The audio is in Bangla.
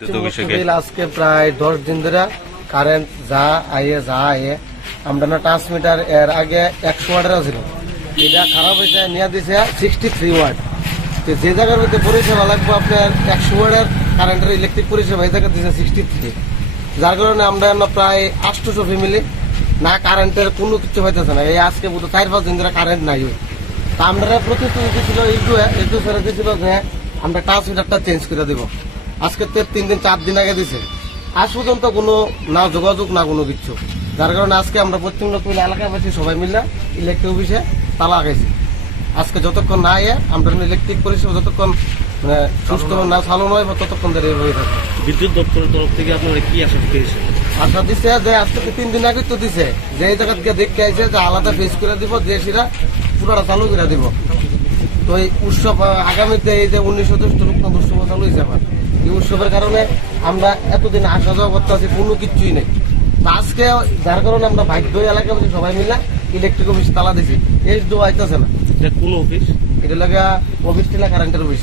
আজকে প্রায় দশ দিন ধরে কারেন্ট যা আইয়ে যা আইয়ে আমরা না ট্রান্সমিটার এর আগে একশো ওয়ার্ডের ছিল। এটা খারাপ হয়েছে নিয়ে দিছে সিক্সটি থ্রি ওয়ার্ড তো যে জায়গার মধ্যে পরিষেবা লাগবে আপনার একশো ওয়ার্ডের কারেন্টের ইলেকট্রিক পরিষেবা এই জায়গা দিছে সিক্সটি থ্রি যার কারণে আমরা না প্রায় আটশোশো ফ্যামিলি না কারেন্টের কোনো কিছু হইতেছে না। এই আজকে বুধ চার পাঁচ দিন ধরে কারেন্ট নাই। তা আমরা প্রতিশ্রুতি ছিল এইটু এইটু ছেড়ে দিয়েছিল যে আমরা ট্রান্সমিটারটা চেঞ্জ করে দিব। আজকে তো তিন দিন চার দিন আগে দিছে। আজ পর্যন্ত কোনো না যোগাযোগ না কোনো কিছু যার কারণে আজকে আমরা পশ্চিম লোকমিল এলাকাবাসী সবাই মিলে ইলেকট্রিক অফিসে তালা লাগাইছি। আজকে যতক্ষণ না এ আমরা ইলেকট্রিক পরিষেবা যতক্ষণ মানে সুস্থ না চালু নয় বা ততক্ষণ ধরে হয়ে থাকে বিদ্যুৎ দপ্তরের তরফ থেকে আপনারা কি আশা পেয়েছেন? আশা দিচ্ছে যে আজকে তো তিন দিন আগে তো দিছে। যে এই জায়গা থেকে দেখতে আইছে যে আলাদা ফেস করে দিব যে সেটা পুরোটা চালু করে দিব। তো এই উৎসব আগামীতে এই যে উনিশশো দুষ্ট রূপনাথ উৎসব চালু হয়েছে আমার এই উৎসবের কারণে আমরা এতদিন আসা যাওয়া করতে আছি কোনো কিছুই নেই। আজকে যার কারণে আমরা ভাগ্য এলাকা সবাই মিলে ইলেকট্রিক অফিস তালা দিছি এই দু আইতেছে না? এটা কোন অফিস এটা লাগা অফিস টিলা কারেন্টের অফিস